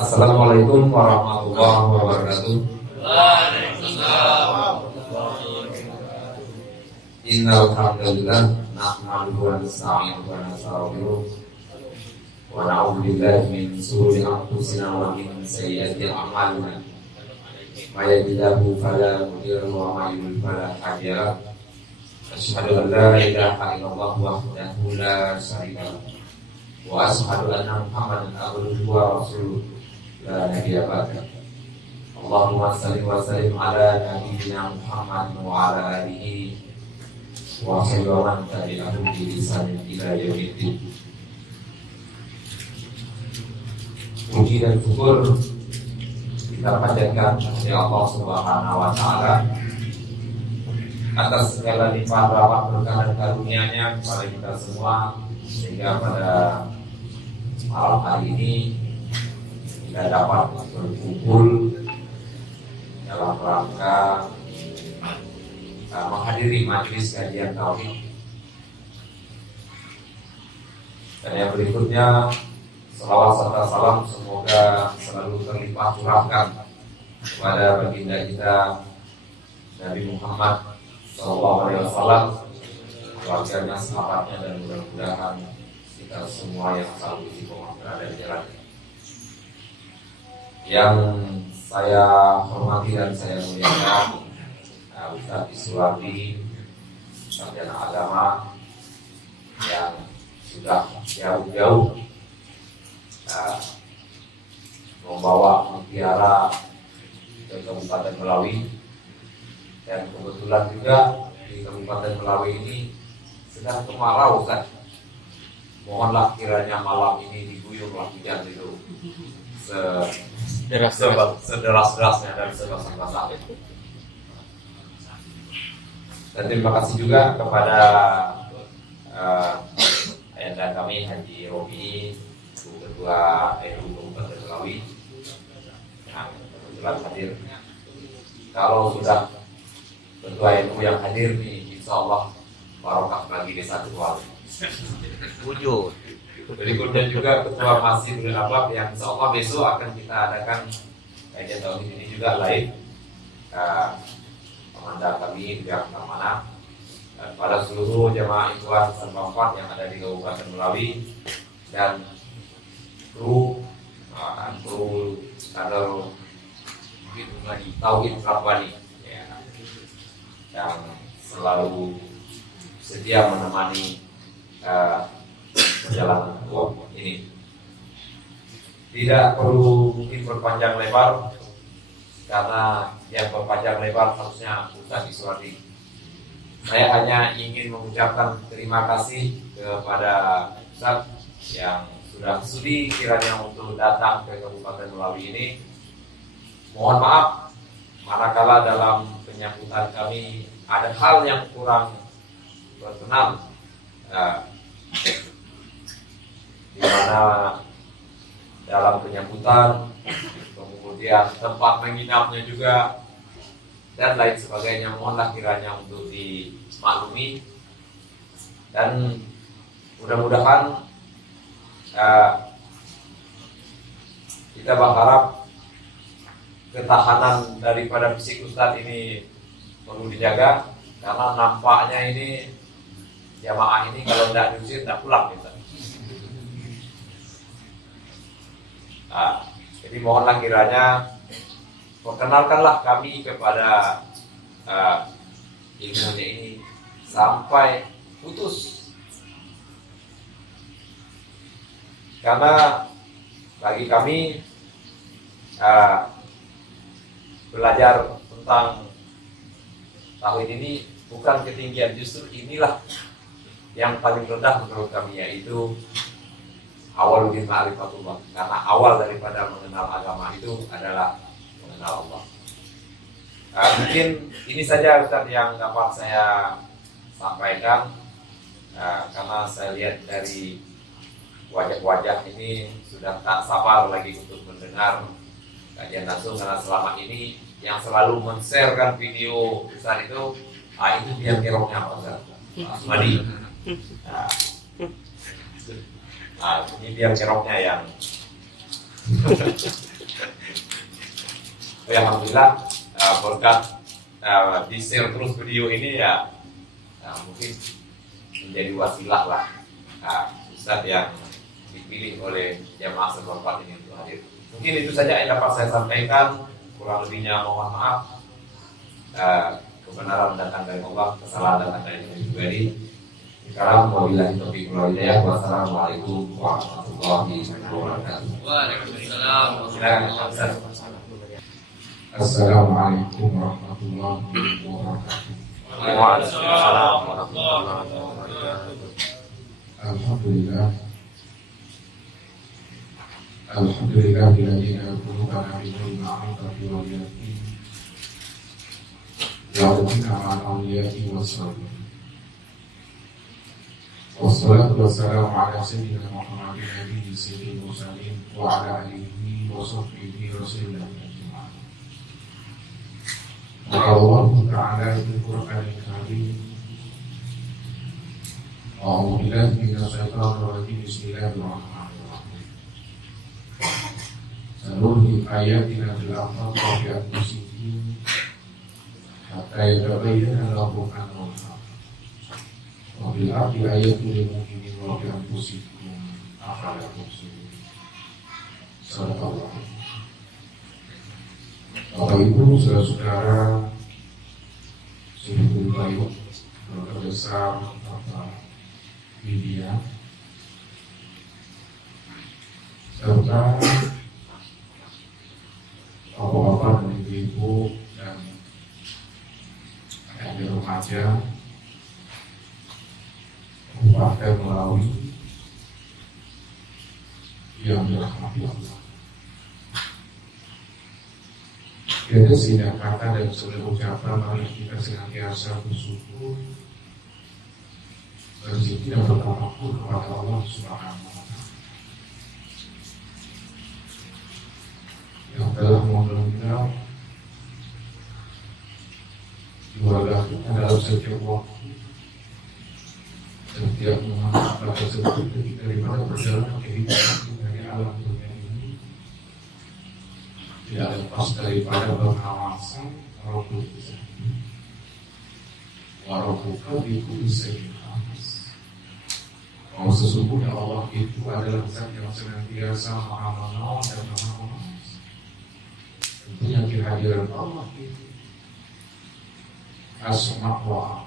Assalamualaikum warahmatullahi wabarakatuh. Waalaikumsalam. Innal hamdalillah nahmaduhu wa nasta'inuhu wa nastaghfiruh wa na'udzu billahi min shururi anfusina wa min sayyiati a'malina. May yahdihillahu fala mudilla lahu wa may yudlil fala hadiya lahu. Asyhadu an la ilaha illallah wahdahu la syarika lahu wa asyhadu anna Muhammadan abduhu wa rasuluh la nabiyya ba'dahu. Allahumma shalli wa sallim ala nabiyyina Muhammad wa ala alihi wa sallam tabi'ahum bi ihsanin ila yaumiddin. Puji dan syukur kita panjatkan kepada Allah Subhanahu wa taala atas segala limpahan rahmat berkah dan karunia-Nya kepada kita semua, sehingga pada malam hari ini kita dapat berkumpul dalam rangka menghadiri majelis kajian tauhid. Dan yang berikutnya, selawat serta salam semoga selalu terlimpah curahkan kepada baginda kita Nabi Muhammad SAW, keluarganya, sahabatnya, dan mudah-mudahan kita semua yang selalu istiqomah berada di jalan. Yang saya hormati dan saya muliakan Ustaz Iswardi, sarjana agama yang sudah jauh-jauh membawa mutiara ke Kabupaten Melawi, dan kebetulan juga di Kabupaten Melawi ini sedang kemarau, Ustaz. Mohonlah kiranya malam ini diguyurlah hujan itu sederas-derasnya dan sebasah-basah. Dan terima kasih juga kepada ayahanda kami Haji Robi, Ketua NU Kabupaten Melawi yang kebetulan hadir. Kalau sudah Ketua NU yang hadir nih, insya Allah barokah bagi desa Ketua. Wujud. Berikutnya juga Ketua Masjidul Abab yang insya Allah besok akan kita adakan kajian tahun ini juga live. Komandan kami pihak keamanan, dan pada seluruh jemaah Ikhwan Serpampat yang ada di Kabupaten Melawi, dan kru kader Tauhid Rabbani ya, yang selalu sedia menemani perjalanan ini. Tidak perlu mungkin berpanjang lebar, karena yang berpanjang lebar harusnya Ustaz Iswardi. Saya hanya ingin mengucapkan terima kasih kepada Ustaz yang sudah sudi kiranya untuk datang ke Kabupaten Melawi ini. Mohon maaf manakala dalam penyambutan kami ada hal yang kurang berkenan, di mana dalam penyambutan, kemudian tempat menginapnya juga, dan lain sebagainya. Mohonlah kiranya untuk dimaklumi, dan mudah-mudahan kita berharap ketahanan daripada fisik Ustadz ini perlu dijaga, karena nampaknya ini jamaah ini kalau tidak diusir tidak pulang kita. Jadi mohonlah kiranya perkenalkanlah kami kepada ilmunya ini sampai putus, karena bagi kami belajar tentang tauhid ini bukan ketinggian, justru inilah yang paling rendah menurut kami, yaitu awal din ma'rifatullah, karena awal daripada mengenal agama itu adalah mengenal Allah. Mungkin ini saja Ustaz yang dapat saya sampaikan, karena saya lihat dari wajah-wajah ini sudah tak sabar lagi untuk mendengar kajian langsung, karena selama ini yang selalu men-sharekan video Ustaz itu biar keroknya Pak Ustaz Asmadi. Ini biar keroknya yang Ya, alhamdulillah berkat di share terus video ini ya, mungkin menjadi wasilah lah Ustadz yang dipilih oleh jamaah setempat ini untuk hadir. Mungkin itu saja yang dapat saya sampaikan. Kurang lebihnya mohon maaf. Kebenaran datang dari Allah, kesalahan datang dari diri pribadi. Sekarang wabillahi taufiq wal hidayah. Wassalamualaikum warahmatullahi wabarakatuh. Waalaikumsalam. Silakan Ustaz. Assalamualaikum warahmatullahi wabarakatuh. Waalaikumsalam warahmatullahi wabarakatuh. Alhamdulillah. Alhamdulillahilladzi qulubana bi ma'rifati wal yaqin. Wa'alaikum ma'al-awliya'i was-sabirin. Wassalatu wassalamu ala sayyidina Muhammadin nabiyyi sayyidil mursalin wa ala alihi wa sahbihi rasulillah. Allah Ta'ala di Quran Al-Karim. A'udzu billahi minasyaitonir rajim. Bismillahirrahmanirrahim. Sanurihim ayatina fil afaqi wa fi anfusihim hatta yatabayyana lahum annahu al-haq. Wa bil ardi ayatun lil mu'minin wa fi anfusikum afala tubsirun. Sadaqallah. Bapak Ibu, saudara-saudara, Sibuk Bayu, keluarga besar Bapak Widya, serta bapak-bapak dan ibu-ibu dan adik remaja Kabupaten Melawi yang dirahmati Allah. Tiada seindah kata dan seluruh ucapan mari kita senantiasa bersyukur, berzikir dan bertawakkul kepada Allah Subhanahu wa Ta'ala yang telah mengelenggang keluarga kita dalam setiap waktu, setiap momen tersebut daripada perjalanan kehidupan dari alam dunia ini tidak lepas daripada pengawasan Roh Kudus. Warobuka bikulli syai'in hafiz. Bahwa sesungguhnya Allah itu adalah zat yang senantiasa maha mengawal dan maha mengawas. Tentunya kehadiran Allah itu asma wa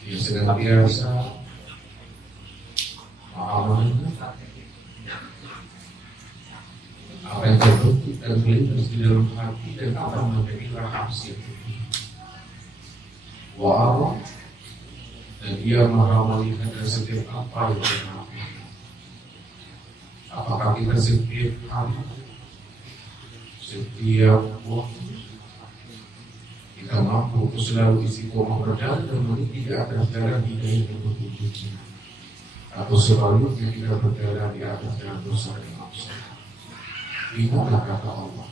dia senantiasa maha mendengar apa yang terbentuk dan melintas di dalam hati dan apa yang menjadi rahasia wa'ala, dan dia maha melihat dari setiap apa yang kita lakukan. Apakah kita setiap hari, setiap waktu kita mampu untuk selalu istiqomah berjalan dan meniti di atas jalan hidayah yang petunjuknya, atau sebaliknya kita berjalan di atas jalan dosa dan maksiat. Inilah kata Allah.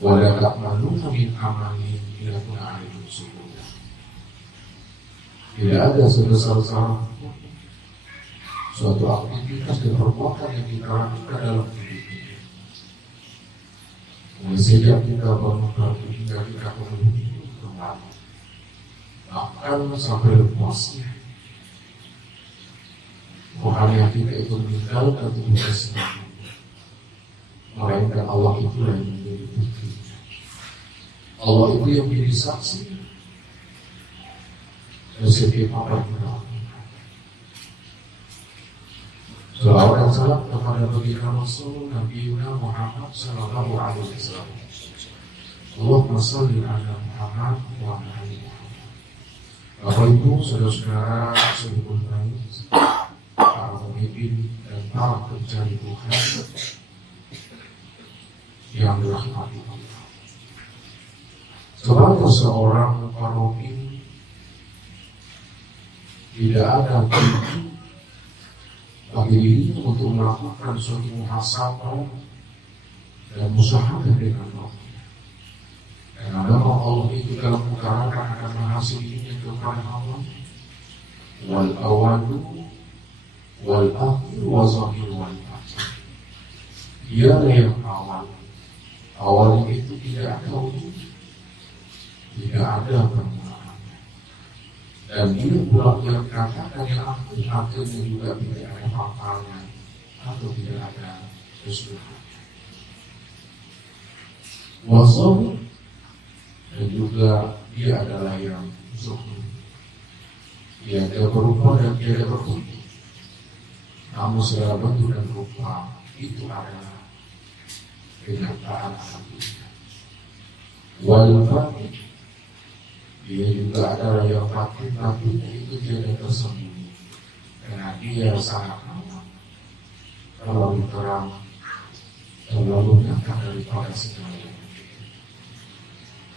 Wala ta'maluna min amalin ila kuna alaikum subuh. Tidak ada sebesar-besar suatu aktivitas dan perbuatan yang kita lakukan dalam hidup ini. Mulai sejak kita bangun pagi hingga kita kembali kembali, bahkan sampai lepasnya, bukannya kita itu meninggalkan tubuh sendiri, melainkan Allah itu yang menjadi bukti. Allah itu yang menjadi saksi dan setiap apa yang kita lakukan. Selawat dan salam kepada baginda Rasul Nabi Muhammad Sallallahu Alaihi Wasallam. Allahumma sholli ala Muhammad wa ala ali Muhammad. Bapak Ibu, saudara-saudara, seluruh baik, para pemimpin dan para pencari Tuhan yang dirahmati Allah. Sebagai seorang paroki, tidak ada pintu bagi dirinya untuk melakukan suatu muhasabah dan musyahadah dengan Allah. Karena memang Allah itu dalam utarakan akan menghasilinya kepada Allah. Wal awalu wal akhir wa zahir wal batin. Dialah yang awal. Awalnya itu tidak ada wujud, tidak ada permulaan. Dan dia pula yang katakan yang akhirnya juga tidak ada pangkalnya atau tidak ada kesudahan. Wasol, dan juga dia adalah yang zuhud. Dia ada berupa dan dia ada berbentuk. Namun segala bentuk dan rupa itu adalah kenyataan alam dunia. Walaupun dia juga adalah yang batin, tapi itu tidak tersembunyi karena dia sangat aman, terlalu terang, terlalu nyata daripada segalanya.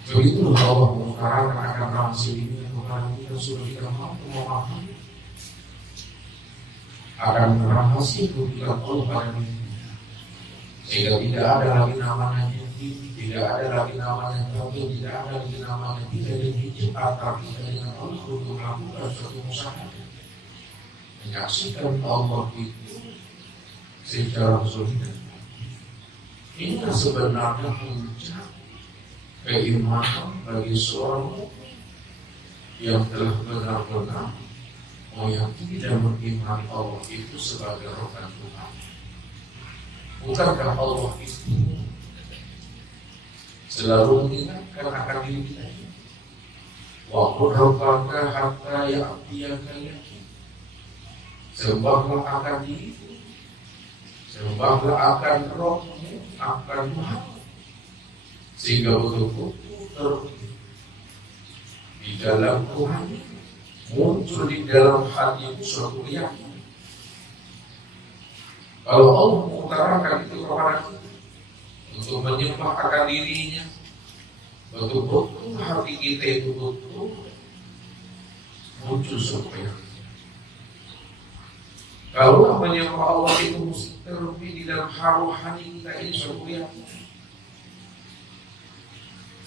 Begitu Allah mengutarakan akan rahasia ini kepada kita sudah kita mampu memahami akan rahasia kebutuhan Allah pada diri. Sehingga tidak ada lagi namanya mimpi, tidak ada lagi namanya tahu, tidak ada lagi namanya kita yang hidup antara kita dengan Allah untuk melakukan suatu usaha. Menyaksikan Allah itu secara kesulitan. Inilah sebenarnya puncak keimanan bagi seorang yang telah benar-benar meyakini dan mengimani Allah itu sebagai Roh dan Tuhan. Bukankah Allah itu selalu mengingatkan akan diri kita ini? Wa qul rabbaka hatta ya'tiyaka al-yaqin. Sembahlah akan dirimu, sembahlah akan Rohmu, akan Tuhan, sehingga betul-betul terwujud di dalam Tuhan, muncul di dalam hatimu suatu keyakinan. Kalau Allah mengutarakan itu kepada kita untuk menyembah akan dirinya, betul-betul hati kita itu betul muncul suatu keyakinan. Kalau menyembah Allah itu mesti terlebih di dalam rohani kita ini suatu keyakinan.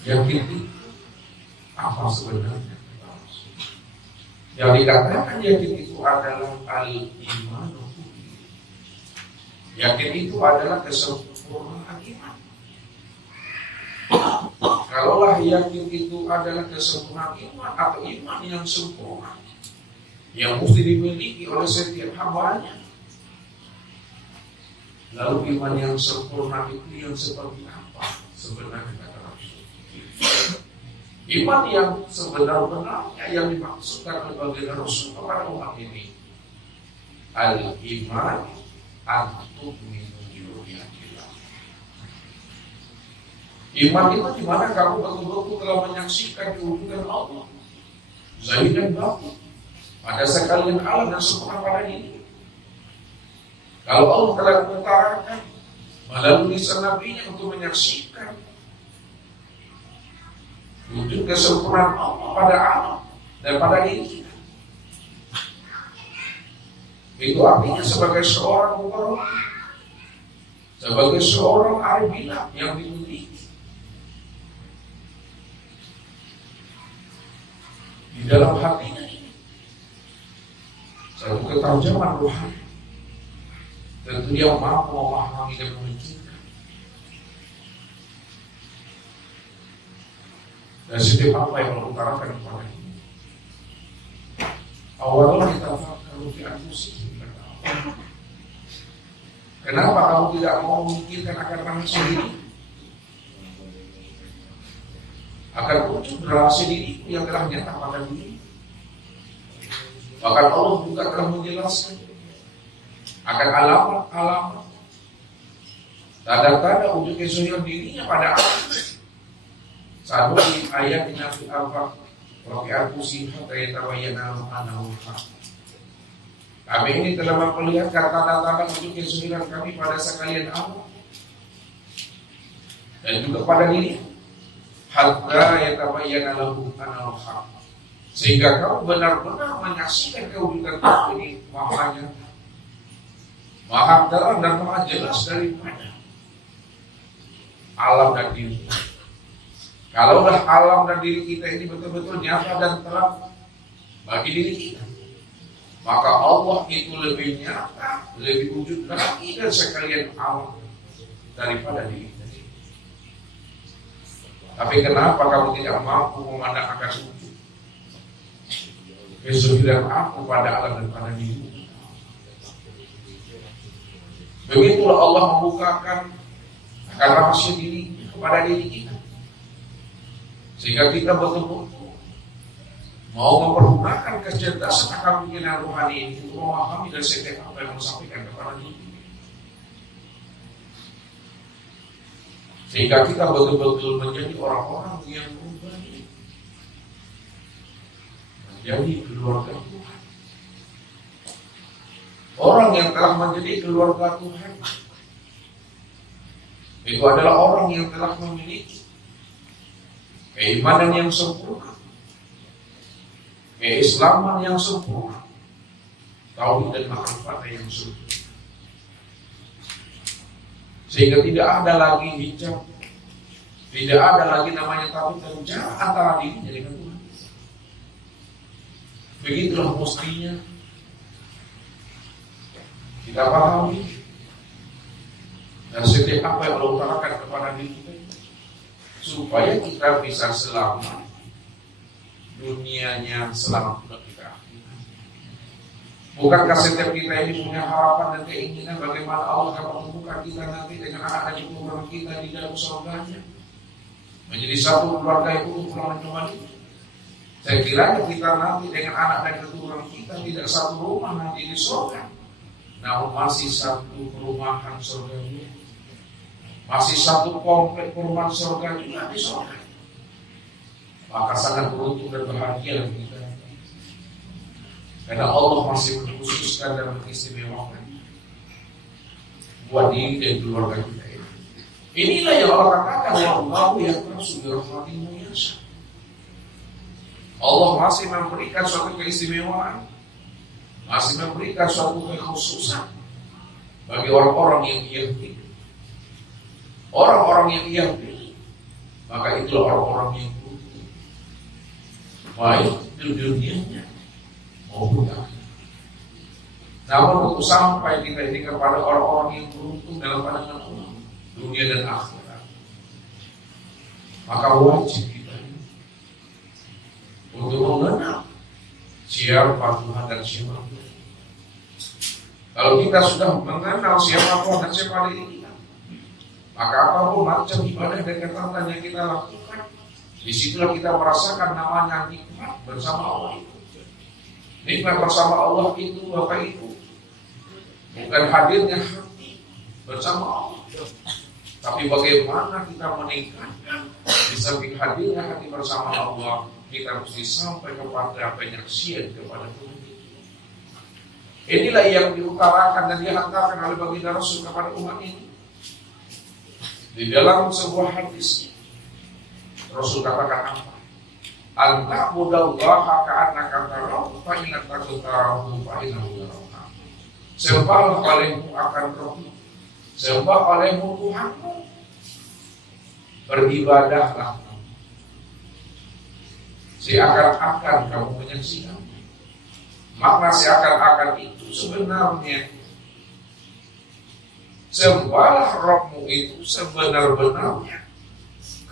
Yakin itu apa sebenarnya? Yang dikatakan yakin itu adalah al-iman. Yakin itu adalah kesempurnaan iman. Kalaulah yakin itu adalah kesempurnaan iman atau iman yang sempurna, yang mesti dimiliki oleh setiap hambanya, lalu iman yang sempurna itu yang seperti apa sebenarnya kata Rasul? Iman yang sebenar-benarnya yang dimaksudkan oleh Rasul kepada umat ini, al-iman antuk minu'yu'yakillah. Iman itu dimana kamu betul-betul telah menyaksikan kewujudan Allah zahir dan batin pada sekalian alam dan sempurna pada diri. Kalau Allah telah mengutarakan melalui lisan Nabi-Nya untuk menyaksikan wujud kesempurnaan Allah pada alam dan pada diri kita, itu artinya sebagai seorang mukarram, sebagai seorang arifillah yang dimiliki di dalam hatinya ini satu ketajaman rohani. Tentu dia mampu memahami dan memikirkan. Dan setiap apa yang Allah utarakan kepada ini, awalnya kita kalau tidak musik. Kenapa kamu tidak mau memikirkan akan rahasia diri? Akan muncul rahasia diri yang telah nyata pada diri. Bahkan Allah juga telah menjelaskan akan alamat-alamat tanda-tanda wujud kesulitan dirinya pada alam. Satu di ayat di Nabi Al-Fatih, Rafi'al Kusihah Tayyatawayyana Anahu Haq. Kami ini telah memperlihatkan tanda-tanda wujud kesulitan kami pada sekalian alam dan juga pada diri. Hatta yatabayyana lahu annahu haq. Sehingga kau benar-benar menyaksikan kewujudan Allah ini maha nyata, maha terang dan maha jelas daripada alam dan diri. Kalaulah alam dan diri kita ini betul-betul nyata dan terang bagi diri kita, maka Allah itu lebih nyata, lebih wujud lagi dari sekalian alam daripada diri sendiri. Tapi kenapa kamu tidak mampu memandang akan wujud kezuhiran aku pada alam dan pada diri? Begitulah Allah membukakan akan rahasia diri kepada diri kita, sehingga kita betul-betul mau mempergunakan kecerdasan akal pikiran rohani ini untuk memahami dan setiap apa yang disampaikan kepada diri, sehingga kita betul-betul menjadi orang-orang yang berubah, menjadi keluarga Tuhan. Orang yang telah menjadi keluarga Tuhan itu adalah orang yang telah memiliki keimanan yang sempurna, keislaman yang sempurna, tauhid dan makrifat yang sempurna, sehingga tidak ada lagi hijab, tidak ada lagi namanya takut dan jarak antara dirinya dengan Tuhan. Begitulah mestinya kita pahami dan setiap apa yang Allah utarakan kepada diri kita, supaya kita bisa selamat dunianya, selamat pula kita. Bukankah setiap kita ini punya harapan dan keinginan bagaimana Allah akan mempertemukan kita nanti dengan anak dan keturunan kita di dalam surganya, menjadi satu keluarga yang utuh pulang kembali. Saya kira kita nanti dengan anak dan keturunan kita tidak satu rumah nanti di surga, namun masih satu perumahan surga juga, masih satu komplek perumahan surga juga di surga. Maka sangat beruntung dan bahagia kita, karena Allah masih mengkhususkan dan mengistimewakan buat diri dan keluarga kita ini. Inilah yang Allah katakan, wallahu yaqtasu bi rahmatihi man yasha. Allah masih memberikan suatu keistimewaan, masih memberikan suatu kekhususan bagi orang-orang yang Ia pilih. Orang-orang yang Ia pilih, maka itulah orang-orang yang beruntung, baik di dunianya maupun akhirat. Namun untuk sampai kita ini kepada orang-orang yang beruntung dalam pandangan Allah, dunia dan akhirat, maka wajib kita untuk mengenal siapa Tuhan dan siapa Tuhan. Kalau kita sudah mengenal siapa Tuhan dan siapa diri kita, maka apapun macam ibadah dan ketaatan yang kita lakukan, disitulah kita merasakan namanya nikmat bersama Allah itu. Nikmat bersama Allah itu Bapak Ibu bukan hadirnya hati bersama Allah, tapi bagaimana kita meningkatkan di samping hadirnya hati bersama Allah, kita mesti sampai kepada penyaksian kepada Tuhan. Inilah yang diutarakan dan dihantarkan oleh baginda Rasul kepada umat ini. Di dalam sebuah hadis, Rasul katakan apa? Anta mudallaha ka'annaka tarahu fa in lam takun tarahu fa innahu yaraka. Sembahlah olehmu akan Rohmu, sembah olehmu Tuhanmu, beribadahlah seakan-akan kamu menyaksikan. Makna seakan-akan itu sebenarnya sembahlah Rohmu itu sebenar-benarnya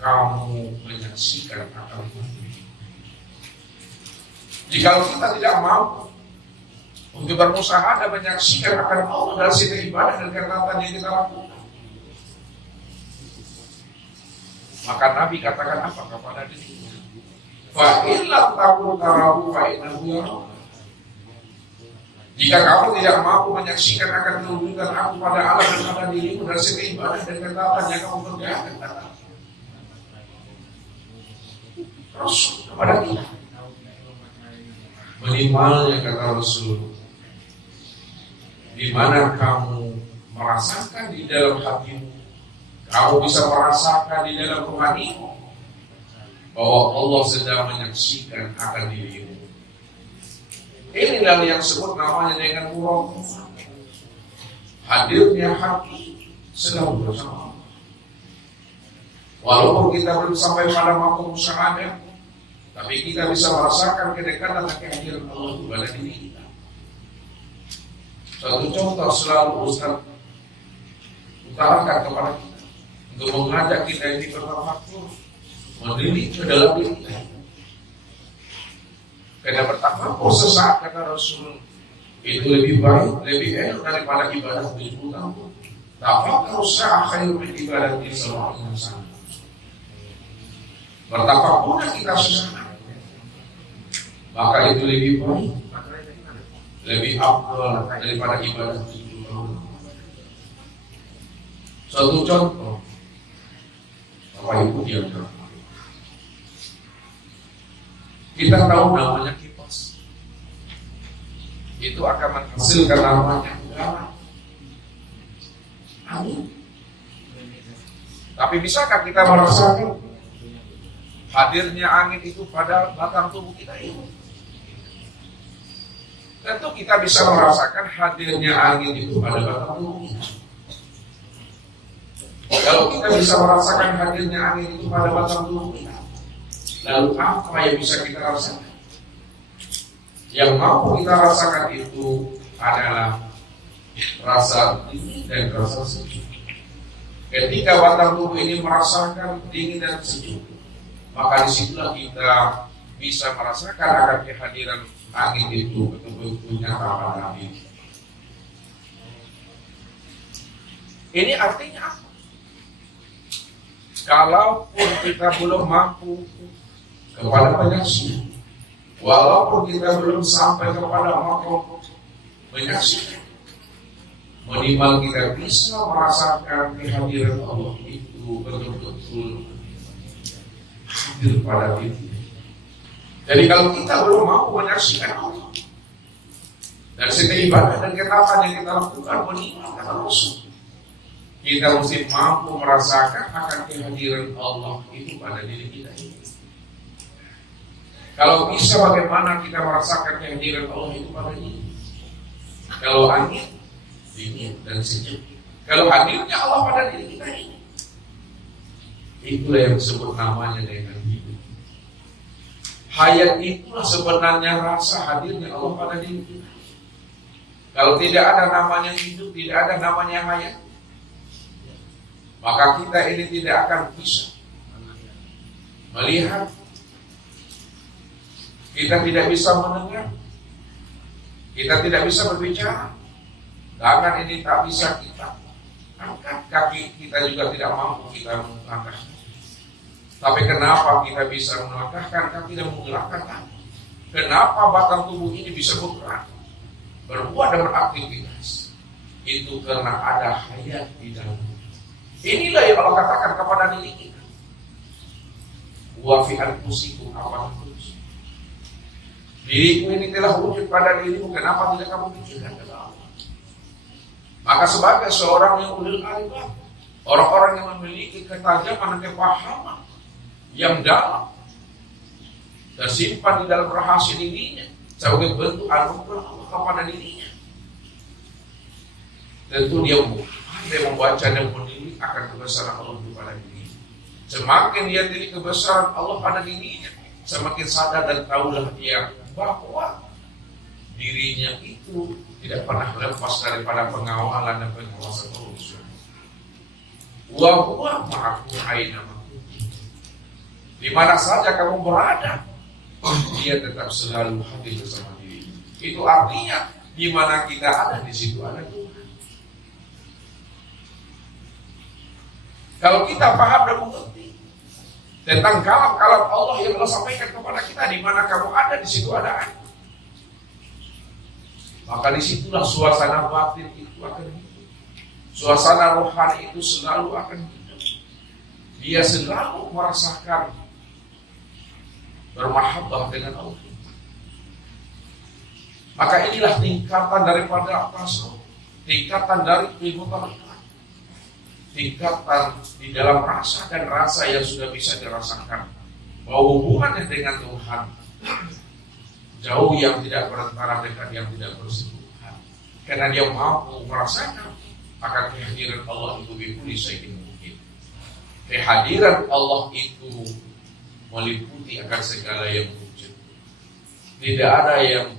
kamu menyaksikan akan Tuhan. Jika kita tidak mampu untuk berusaha dan menyaksikan akan Allah dalam setiap ibadah dan ketaatan yang kita lakukan, maka Nabi katakan apa kepada diri? Fa illam takun tarahu fa innahu yaraka. Jika kamu tidak mampu menyaksikan akan kewujudan aku pada Allah dan pada dirimu dan setiap ibadah dan ketaatan yang kamu kerjakan, Rasul kepada kita, minimalnya kata Rasul, di mana kamu merasakan di dalam hatimu, kamu bisa merasakan di dalam rohanimu bahwa Allah sedang menyaksikan akan dirimu. Inilah yang disebut namanya dengan muraqabah. Hadirnya hati selalu bersama Allah. Walaupun kita belum sampai pada waktu musyahadah, tapi kita bisa merasakan kedekatan dan kehadiran Allah pada diri kita. Satu contoh selalu Ustaz utarakan kepada kita. untuk mengajak kita ini bertafakur, mendidik ke dalam diri kita. Karena bertafakur sesaat kata Rasul itu lebih baik, lebih enak daripada ibadah 70 tahun. Tafakur sa'ah khairun min ibadati sallallahu alaihi wasallam. Bertafakur kita sesaat, maka itu lebih baik, lebih afdal daripada ibadah 70 tahun. Suatu contoh, Bapak Ibu diam. Kita tahu namanya kipas. Itu akan menghasilkan namanya udara. Angin. Tapi bisakah kita merasakan hadirnya angin itu pada batang tubuh kita ini? Tentu kita bisa merasakan hadirnya angin itu pada batang tubuh kita. Kalau kita bisa merasakan hadirnya angin itu pada batang tubuh kita, lalu apa yang bisa kita rasakan? Yang mau kita rasakan itu adalah rasa dingin dan rasa sejuk. Ketika batang tubuh ini merasakan dingin dan sejuk, maka disitulah kita bisa merasakan akan kehadiran angin itu betul-betul nyata pada diri. Ini artinya apa? Kalaupun kita belum mampu kepada penyaksian, walaupun kita belum sampai kepada makom menyaksikan, minimal kita bisa merasakan kehadiran Allah itu betul-betul hadir pada diri. Jadi kalau kita belum mau menyaksikan Allah, dan setiap ibadah dan ketaatan yang kita lakukan meninggalkan Rasul, kita mesti mampu merasakan akan kehadiran Allah itu pada diri kita ini. Kalau bisa, bagaimana kita merasakan kehadiran Allah itu pada diri? Kalau angin, dingin dan sejuk. Kalau hadirnya Allah pada diri kita ini, itulah yang disebut namanya dengan hidup. Hayat itulah sebenarnya rasa hadirnya Allah pada diri kita. Kalau tidak ada namanya hidup, tidak ada namanya hayat, maka kita ini tidak akan bisa melihat, kita tidak bisa mendengar, kita tidak bisa berbicara, tangan ini tak bisa kita angkat, kaki kita juga tidak mampu kita melangkah. Tapi kenapa kita bisa melangkahkan kaki dan menggerakkan tangan? Kenapa batang tubuh ini bisa bergerak, berbuat dan beraktivitas? Itu karena ada hayat di dalam. Inilah yang Allah katakan kepada diri kita. Wa fi anfusikum afanus. Diriku ini telah wujud pada dirimu, kenapa tidak kamu pikirkan kata Allah? Maka sebagai seorang yang ulil albab, orang-orang yang memiliki ketajaman dan kepahaman yang dalam, tersimpan di dalam rahasia dirinya sebagai bentuk anugerah Allah kepada dirinya, tentu dia membaca dan menilik akan kebesaran Allah pada dirinya. Semakin dia tilik kebesaran Allah pada dirinya, semakin sadar dan tahulah dia bahwa dirinya itu tidak pernah lepas daripada pengawalan dan pengawasan Allah. Wa huwa ma'akum aina ma kuntum. Di mana saja kamu berada, dia tetap selalu hadir bersama diri. Itu artinya di mana kita ada, di situ ada Tuhan. Kalau kita paham dan mengerti tentang kalam-kalam Allah yang Allah sampaikan kepada kita, di mana kamu ada, di situ ada aku, maka disitulah suasana batin itu akan hidup. Suasana rohani itu selalu akan hidup. Dia selalu merasakan bermahabbah dengan Allah. Maka inilah tingkatan daripada tasawuf, tingkatan dari ilmu tarikat, tingkatan di dalam rasa dan rasa yang sudah bisa dirasakan bahwa hubungannya dengan Tuhan jauh yang tidak berantara, dekat yang tidak bersentuhan, karena dia mampu merasakan akan kehadiran Allah itu bikuli sayyidin mungkin. Kehadiran Allah itu meliputi akan segala yang wujud. Tidak ada yang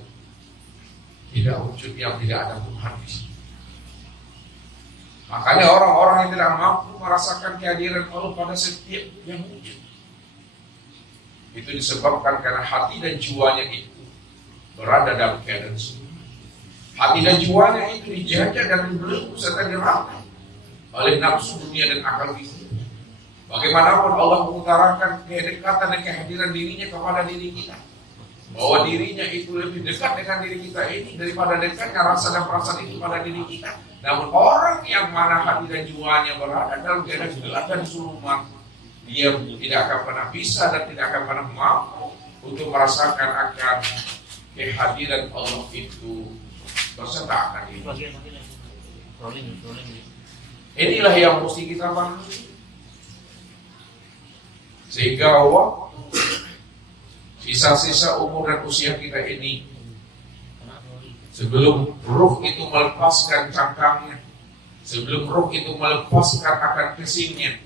tidak wujud yang tidak ada Tuhan di sini. Makanya orang-orang yang tidak mampu merasakan kehadiran Allah pada setiap yang wujud, itu disebabkan karena hati dan jiwanya itu berada dalam keadaan sunyi. Hati dan jiwanya itu dijajah dan dibelenggu serta dirantai oleh nafsu dunia dan akal itu. Bagaimanapun Allah mengutarakan kedekatan dan kehadiran dirinya kepada diri kita, bahwa dirinya itu lebih dekat dengan diri kita ini daripada dekatnya rasa dan perasaan itu pada diri kita. Namun orang yang mana hati dan jiwanya berada dalam keadaan gelap dan suluman, dia tidak akan pernah bisa dan tidak akan pernah mampu untuk merasakan akan kehadiran Allah itu berserta akan ini. Inilah yang mesti kita pahami. Sehingga Allah, sisa-sisa umur dan usia kita ini, sebelum ruh itu melepaskan cangkangnya, sebelum ruh itu melepaskan akan kesingnya,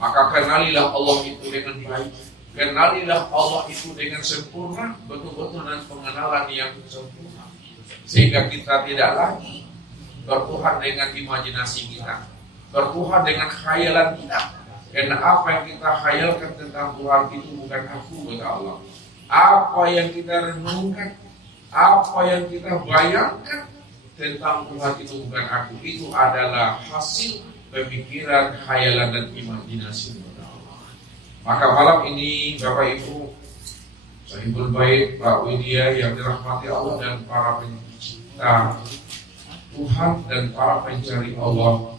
maka kenalilah Allah itu dengan baik, kenalilah Allah itu dengan sempurna, betul-betul dengan pengenalan yang sempurna, sehingga kita tidak lagi bertuhan dengan imajinasi kita, bertuhan dengan khayalan kita. Karena apa yang kita khayalkan tentang Tuhan itu bukan aku, kata Allah. Apa yang kita renungkan, apa yang kita bayangkan tentang Tuhan itu bukan aku. Itu adalah hasil pemikiran, khayalan dan imajinasi, kata Allah. Maka malam ini Bapak Ibu, Sahibul Bait, Pak Widya yang dirahmati Allah dan para pencipta Tuhan dan para pencari Allah,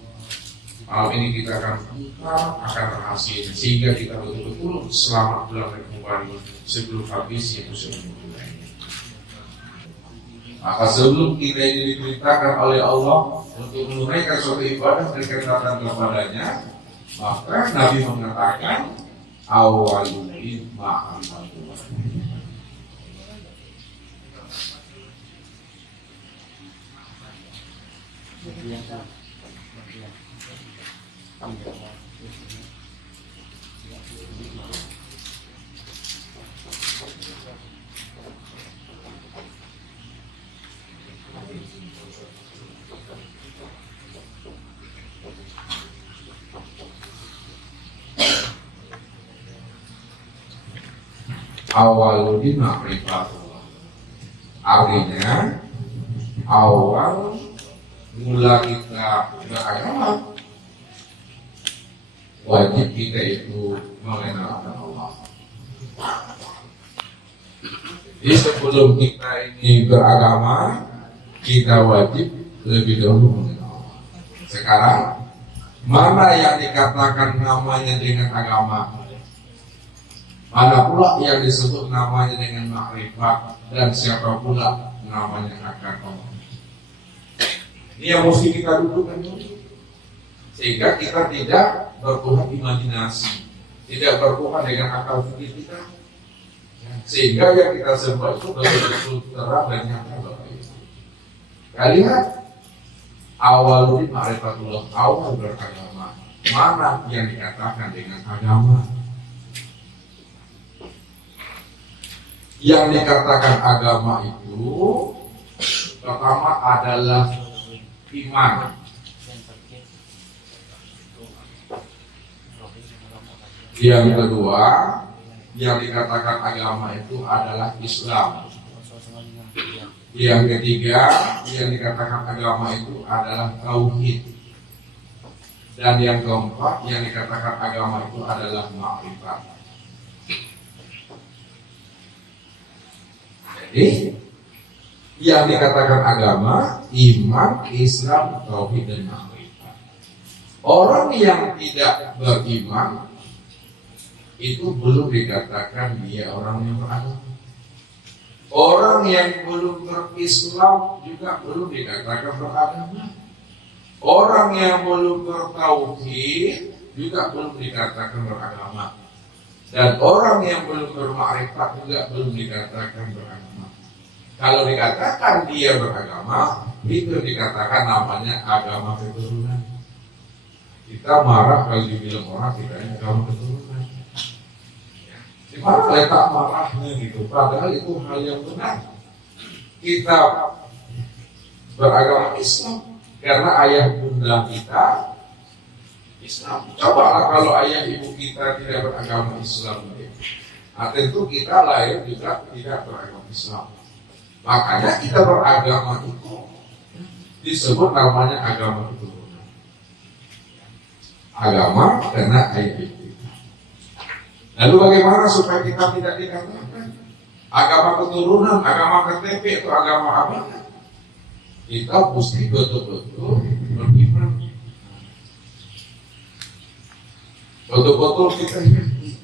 malam ini kita akan buka akan rahasia sehingga kita betul-betul selamat pulang dan kembali sebelum habisnya musim mulai. Maka sebelum kita ini diperintahkan oleh Allah untuk menunaikan suatu ibadah dan ketetapan kepadanya, maka Nabi mengatakan awalul ma'rifatullah. Awalul ma'rifatullah, artinya awal mula kita beragama, wajib kita itu mengenal Allah. Jadi sebelum kita ini beragama, kita wajib lebih dahulu mengenal Allah. Sekarang, mana yang dikatakan namanya dengan agama? Mana pula yang disebut namanya dengan makrifat, dan siapa pula namanya akan Allah? Ini yang mesti kita dudukkan dulu, sehingga kita tidak bertuhan imajinasi, tidak bertuhan dengan akal fikir kita, sehingga yang kita sembah itu betul-betul terang dan nyata. Kalian awal ma'rifatullah, awal beragama. Mana yang dikatakan dengan agama? Yang dikatakan agama itu pertama adalah iman. Yang kedua, yang dikatakan agama itu adalah Islam. Yang ketiga, yang dikatakan agama itu adalah tauhid. Dan yang keempat, yang dikatakan agama itu adalah ma'rifat. Jadi, yang dikatakan agama, iman, Islam, tauhid dan ma'rifat. Orang yang tidak beriman itu belum dikatakan dia orang yang beragama. Orang yang belum berislam juga belum dikatakan beragama. Orang yang belum bertauhid juga belum dikatakan beragama. Dan orang yang belum bermakrifat juga belum dikatakan beragama. Kalau dikatakan dia beragama, itu dikatakan namanya agama keturunan. Kita marah kalau dibilang orang kita ini agama keturunan. Di mana letak marahnya gitu? Padahal itu hal yang benar. Kita beragama Islam, Karena ayah bunda kita Islam. Cobalah kalau ayah ibu kita tidak beragama Islam, tentu kita lahir juga tidak beragama Islam. Makanya kita beragama itu disebut namanya agama keturunan. Agama karena ayah ibu kita. Lalu bagaimana supaya kita tidak dikatakan agama keturunan, agama KTP atau agama apa? Kita mesti betul-betul beriman. Betul-betul kita yakin.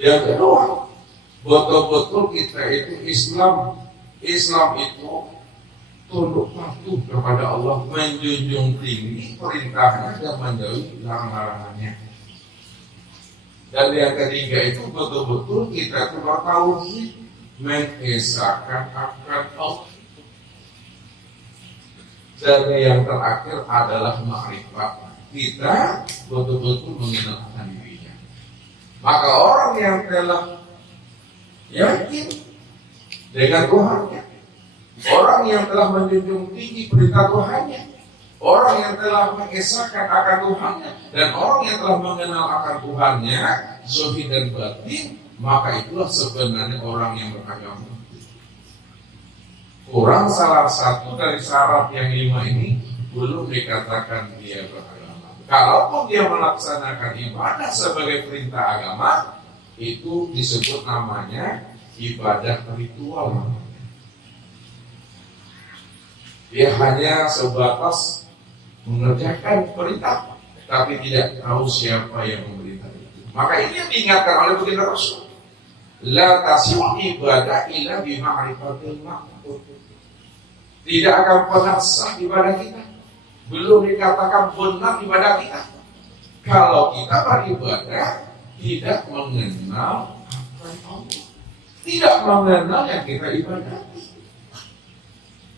Yang kedua, betul-betul kita itu Islam. Islam itu tunduk patuh kepada Allah, menjunjung tinggi perintahnya dan menjauhi larang-larangannya. Dan yang ketiga itu betul-betul kita itu bertauhid, mengesahkan akan Allah. Dan yang terakhir adalah makrifat. Kita betul-betul mengenalkan dirinya. Maka orang yang telah yakin dengan Tuhannya, orang yang telah menjunjung tinggi perintah Tuhannya, orang yang telah mengesahkan akan Tuhannya, dan orang yang telah mengenal akan Tuhannya, zahir dan batin, maka itulah sebenarnya orang yang beragama. Kurang salah satu dari syarat yang 5 ini belum dikatakan dia beragama. Kalaupun dia melaksanakan ibadah sebagai perintah agama, itu disebut namanya ibadah ritual. Dia hanya sebatas mengerjakan perintah, tapi tidak tahu siapa yang memerintah itu. Maka ini yang diingatkan oleh baginda Rasul. La tasih ibadah illa bima'rifatil ma'bud. Tidak akan pernah sah ibadah kita, belum dikatakan benar ibadah kita, kalau kita beribadah tidak mengenal Allah, tidak mengenal yang kita ibadati.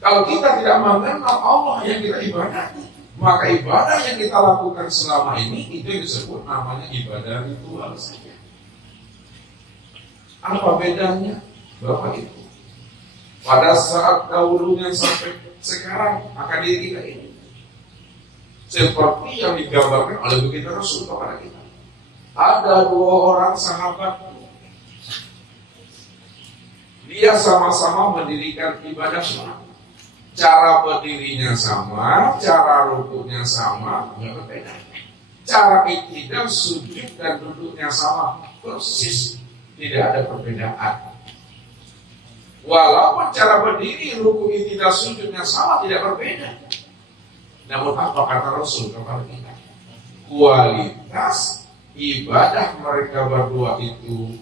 Kalau kita tidak mengenal Allah yang kita ibadati, maka ibadah yang kita lakukan selama ini itu yang disebut namanya ibadah ritual saja. Apa bedanya Bapak Ibu? Pada saat dahulunya sampai sekarang akan diri kita ini, seperti yang digambarkan oleh baginda Rasul kepada kita. Ada 2 orang sahabat, dia sama-sama mendirikan ibadah sholat. Cara berdirinya sama, cara rukuknya sama, nggak berbeda. Cara iktidal, sujud dan duduknya sama, persis, tidak ada perbedaan. Walaupun cara berdiri, ruku, iktidal, sujudnya sama, tidak berbeda. Namun apa kata Rasul kepada kita? Kualitas ibadah mereka berdua itu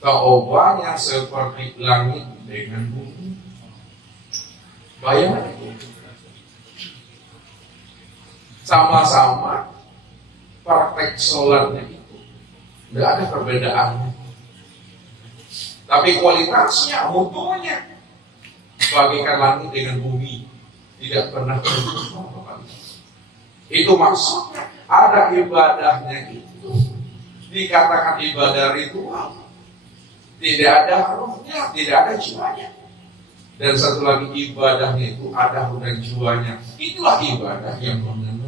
keobahnya seperti langit dengan bumi. Bayangkan itu. Sama-sama praktek sholatnya itu tidak ada perbedaannya. Tapi kualitasnya, mutunya bagaikan langit dengan bumi, tidak pernah berubah. Itu maksudnya ada ibadahnya itu dikatakan ibadah ritual, tidak ada ruhnya, tidak ada jiwanya. Dan satu lagi ibadahnya itu ada ruh dan jiwanya. Itulah ibadah yang mengenal